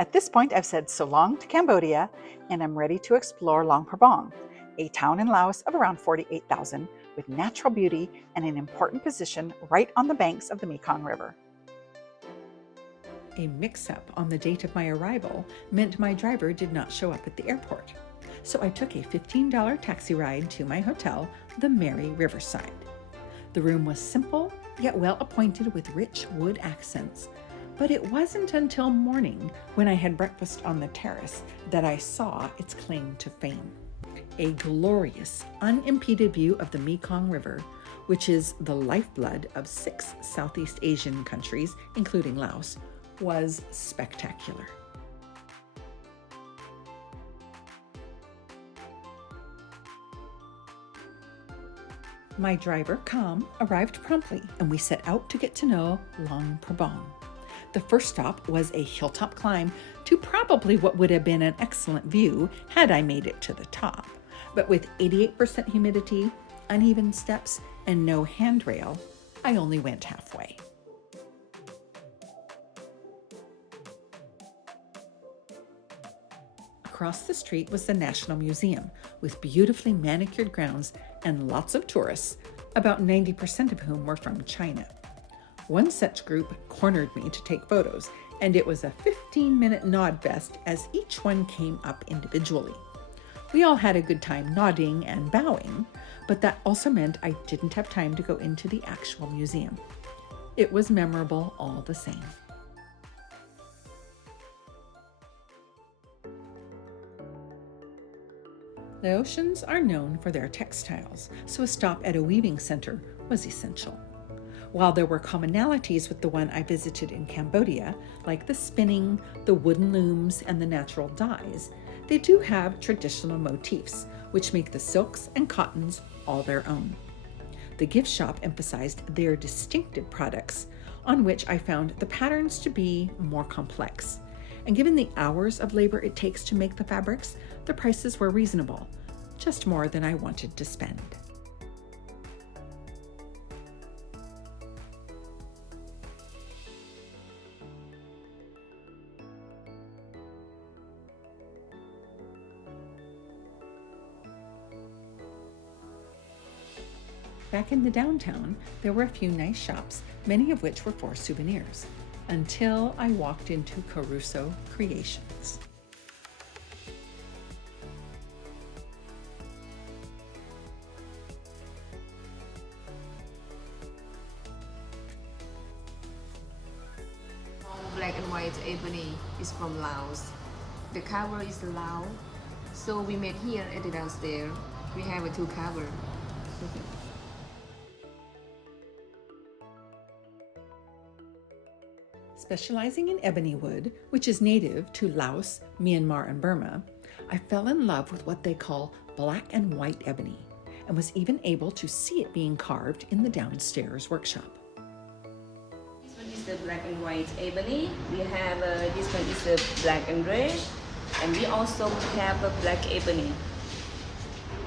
At this point, I've said so long to Cambodia, and I'm ready to explore Luang Prabang, a town in Laos of around 48,000 with natural beauty and an important position right on the banks of the Mekong River. A mix-up on the date of my arrival meant my driver did not show up at the airport, so I took a $15 taxi ride to my hotel, the Merry Riverside. The room was simple, yet well appointed with rich wood accents, but it wasn't until morning, when I had breakfast on the terrace, that I saw its claim to fame. A glorious, unimpeded view of the Mekong River, which is the lifeblood of 6 Southeast Asian countries, including Laos, was spectacular. My driver, Kam, arrived promptly, and we set out to get to know Luang Prabang. The first stop was a hilltop climb to probably what would have been an excellent view had I made it to the top. But with 88% humidity, uneven steps, and no handrail, I only went halfway. Across the street was the National Museum, with beautifully manicured grounds and lots of tourists, about 90% of whom were from China. One such group cornered me to take photos, and it was a 15-minute nod fest as each one came up individually. We all had a good time nodding and bowing, but that also meant I didn't have time to go into the actual museum. It was memorable all the same. Laotians are known for their textiles, so a stop at a weaving center was essential. While there were commonalities with the one I visited in Cambodia, like the spinning, the wooden looms, and the natural dyes, they do have traditional motifs, which make the silks and cottons all their own. The gift shop emphasized their distinctive products, on which I found the patterns to be more complex. And given the hours of labor it takes to make the fabrics, the prices were reasonable, just more than I wanted to spend. Back in the downtown, there were a few nice shops, many of which were for souvenirs, until I walked into Caruso Creations. Black and white ebony is from Laos. The cover is Laos, so we made here at the downstairs. We have a 2 cover. Specializing in ebony wood, which is native to Laos, Myanmar, and Burma, I fell in love with what they call black and white ebony, and was even able to see it being carved in the downstairs workshop. This one is the black and white ebony. We have this one is the black and red, and we also have a black ebony.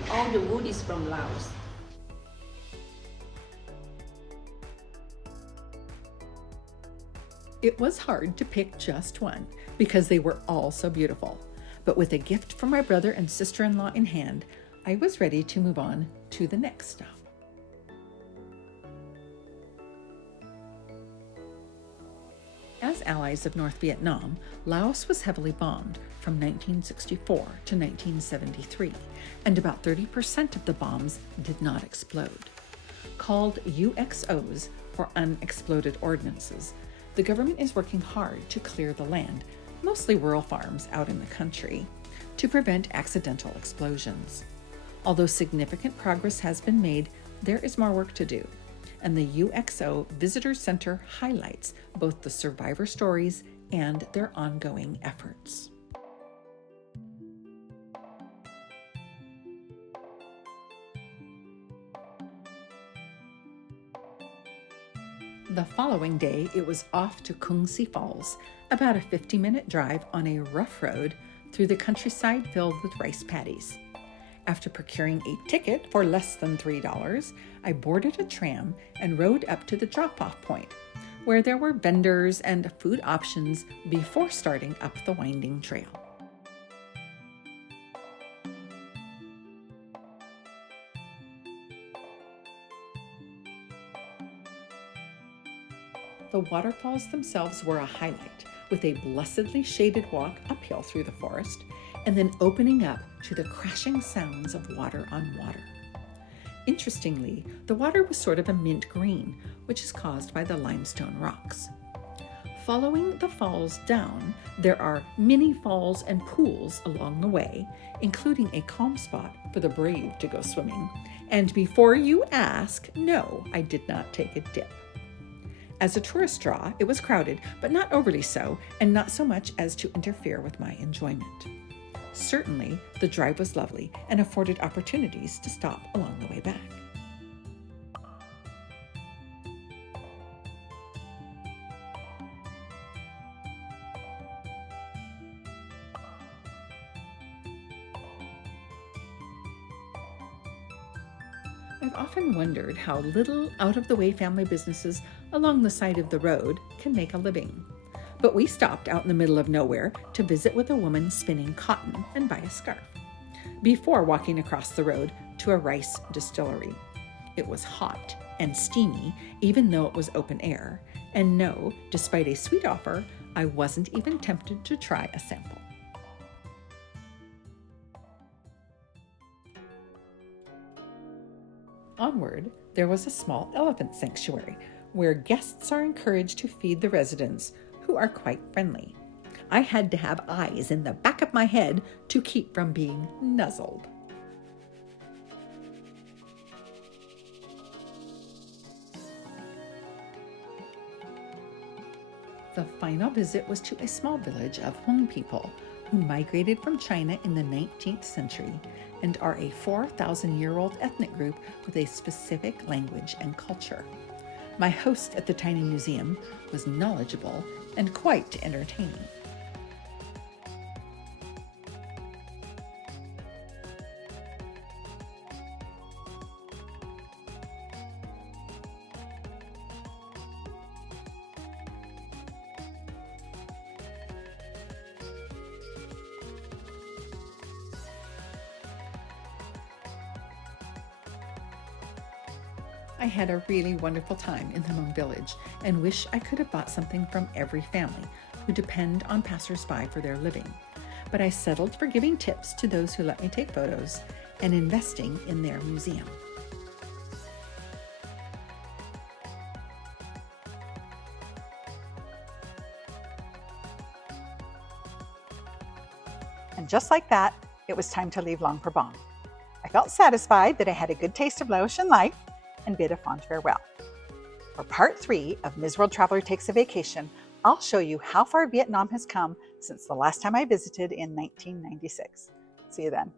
All the wood is from Laos. It was hard to pick just one because they were all so beautiful. But with a gift from my brother and sister-in-law in hand, I was ready to move on to the next stop. As allies of North Vietnam, Laos was heavily bombed from 1964 to 1973, and about 30% of the bombs did not explode. Called UXOs, or unexploded ordnances, the government is working hard to clear the land, mostly rural farms out in the country, to prevent accidental explosions. Although significant progress has been made, there is more work to do, and the UXO Visitor Center highlights both the survivor stories and their ongoing efforts. The following day, it was off to Kuang Si Falls, about a 50-minute drive on a rough road through the countryside filled with rice paddies. After procuring a ticket for less than $3, I boarded a tram and rode up to the drop-off point, where there were vendors and food options before starting up the winding trail. The waterfalls themselves were a highlight, with a blessedly shaded walk uphill through the forest, and then opening up to the crashing sounds of water on water. Interestingly, the water was sort of a mint green, which is caused by the limestone rocks. Following the falls down, there are mini falls and pools along the way, including a calm spot for the brave to go swimming. And before you ask, no, I did not take a dip. As a tourist draw, it was crowded, but not overly so, and not so much as to interfere with my enjoyment. Certainly, the drive was lovely and afforded opportunities to stop along the way back. I've often wondered how little out-of-the-way family businesses along the side of the road can make a living. But we stopped out in the middle of nowhere to visit with a woman spinning cotton and buy a scarf, before walking across the road to a rice distillery. It was hot and steamy, even though it was open air, and no, despite a sweet offer, I wasn't even tempted to try a sample. Onward, there was a small elephant sanctuary where guests are encouraged to feed the residents, who are quite friendly. I had to have eyes in the back of my head to keep from being nuzzled. The final visit was to a small village of Hmong people who migrated from China in the 19th century and are a 4,000-year-old ethnic group with a specific language and culture. My host at the tiny museum was knowledgeable and quite entertaining. I had a really wonderful time in the Hmong village and wish I could have bought something from every family who depend on passers-by for their living. But I settled for giving tips to those who let me take photos and investing in their museum. And just like that, it was time to leave Luang Prabang. I felt satisfied that I had a good taste of Laotian life and bid a fond farewell. For part 3 of Ms. World Traveler Takes a Vacation, I'll show you how far Vietnam has come since the last time I visited in 1996. See you then.